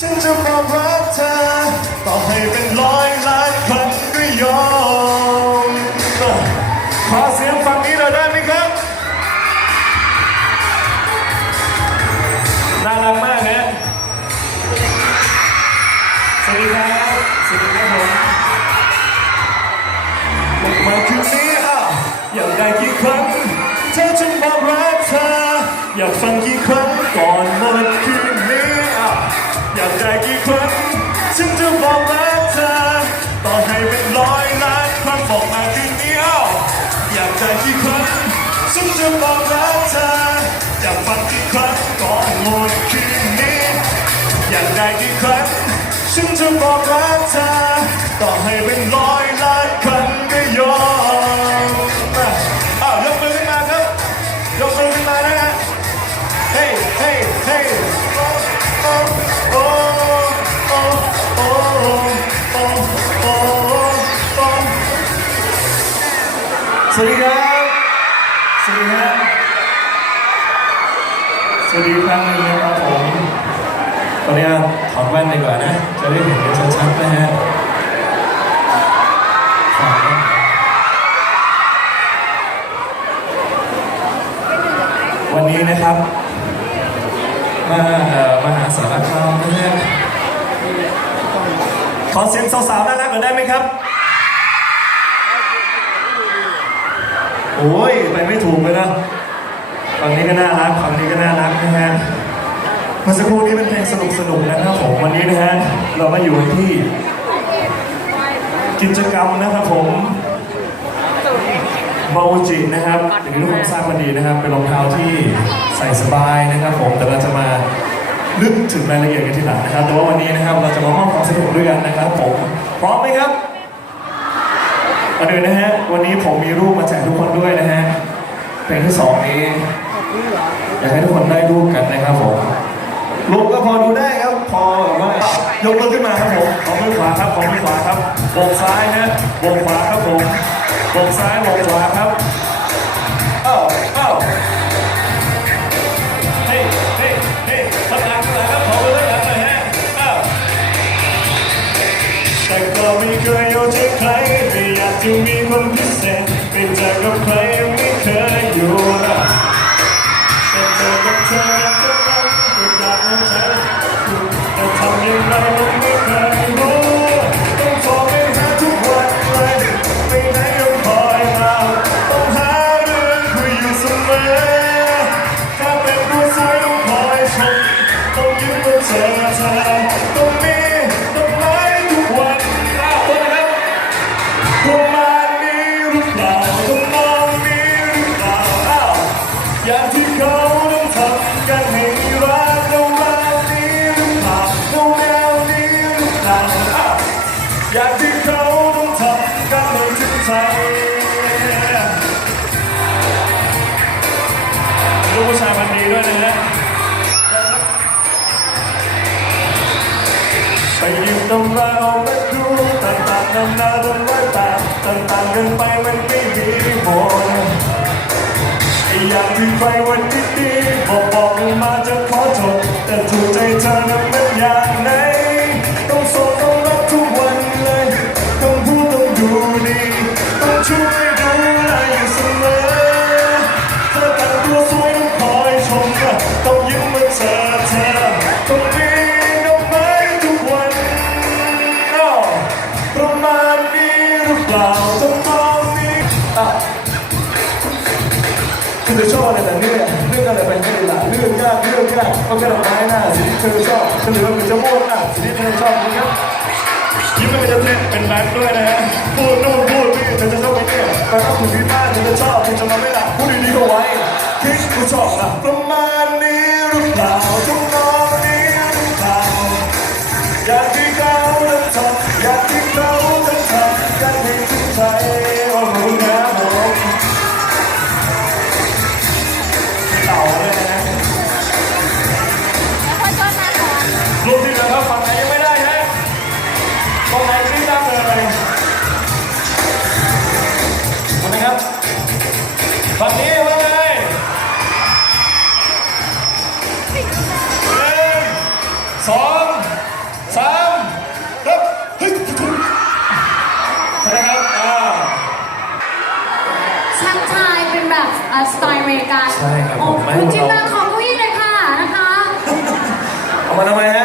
ฉันจะบอกรักเธอต่อให้เป็นร้อยล้านครั้งก็ยอมขอเสียงฝั่งนี้หน่อยได้ไหมครับน่ารักมากนะสวัสดีครับสวัสดีครับผมบอกมาคืนนี้อะอยากได้กี่ครั้งเธอจะบอกรักเธออยากฟังกี่ครั้งก่อนหมดคืน อยากฟังกี่ครั้งก่อนหมดคืนนี้อยากได้กี่ครั้งฉันจะบอกรักเธอต่อให้เป็นร้อยล้านครั้งก็ยอมอ้าวยกมือขึ้นมาครับยกมือขึ้นมานะฮะเฮ้เฮ้เฮ้โอ้โอ้โอ้โอ้โอ้โอ้สวัสดีครับ วัสดีครั้งหนึงนะครับผมตอนนี้ถอดแว่นดีกว่านะ จะได้เห็นกันชัดๆนะฮะวันนี้นะครับ มาเอ่อมาหาสารคามนะฮะขอเสียงสาวๆน่ารักหน่อยได้ไหมครับ โอ้ย ไปไม่ถูกเลยนะ ฝั่งนี้ก็น่ารักฝั่งนี้ก็น่ารักนะฮะเมื่อสักครู่นี้เป็นเพลงสนุกสนุกๆนะครับผมวันนี้นะฮะเรามาอยู่ที่ กิจกรรมนะครับผมบาจินะครับอย่างที่ทุกคนทราบกันดีนะครับ เป็นรองเท้าที่ใส่สบายนะครับ ผมแต่เราจะมาลึกถึงรายละเอียดกันทีหลังนะครับ แต่ว่าวันนี้นะครับเราจะมามอบความสนุกด้วยกันนะครับผมพร้อมไหมครับก่อนอื่นนะฮะวันนี้ผมมีรูปมาแจกทุกคนด้วยนะฮะเพลงที่สองนี้ อยากให้ทุกคนได้รูกันนะครับผมรูปก็พอดูได้ครับ พอแบบว่ายกมือขึ้นมาครับผมขอมือขวาครับขอมือขวาครับบกซ้ายนะบกขวาครับผมบกซ้ายบกขวาครับเอ้าเอ้าเฮ้เฮ้เฮ้ทำงานกันหน่อยครับขอมือด้วยกันหน่อยฮะเอ้าแต่ก็ไม่เคยอยู่ที่ใครไม่อยากจะมีคนพิเศษไปเจกับใครไม่เคยอยู่นะ เจอกับเธอทุกวันก็อยากรู้ใจแต่ทำยังไง กันให้รักเราแบบนี้หรือเปล่าเราแนวนี้หรือเปล่าอ้าวอยางที่เขาต้องทำกันให้ถึงใจลูกผู้ชายวันนี้ด้วยนะฮะไปยิบตำราเอามาดูต่างๆนานาตรงไว้ตาต่างๆกันไปมันไม่มีผลไอ้อยางที่ใครวันดี จบแต่ถูกใจเธอนั้นเป็นอย่างไหนต้องสดต้องรักทุกวันเลยต้องพูดต้องดูดีต้องช่วยดูแลอยู่เสมอเธอแต่งตัวสวยต้องคอยชมต้องยิ้มเมื่อเจอเธอต้องมีดอกไม้ทุกวันอ้าวประมาณนี้หรือเปล่าต้องมองนี้อะคุณจะชอบอะไรแต่เนี่ เรื่องอะไรไปไม่ได้ละเรื่องยากเรื่องยากก็แค่ดอกไม้หน้าสิ่งที่เธอชอบเฉลยว่าคุณจะม่วงอะสิ่งที่เธอชอบนะครับยิ้มไม่เป็นจะเต้นเป็นแบ็คด้วยนะฮะพูดนู่นพูดนี่เธอจะชอบไปเนี่ยแต่ถ้าคุณที่บ้านเธอจะชอบเธอจะมาไม่หลับพูดดีๆก็ไว้คิดคุณชอบนะประมาณนี้ กันใช่ครับโอ้ผมไม่คุณเราจินตนาขอเก้าอี้เลยค่ะนะคะ เอามาทำไมฮ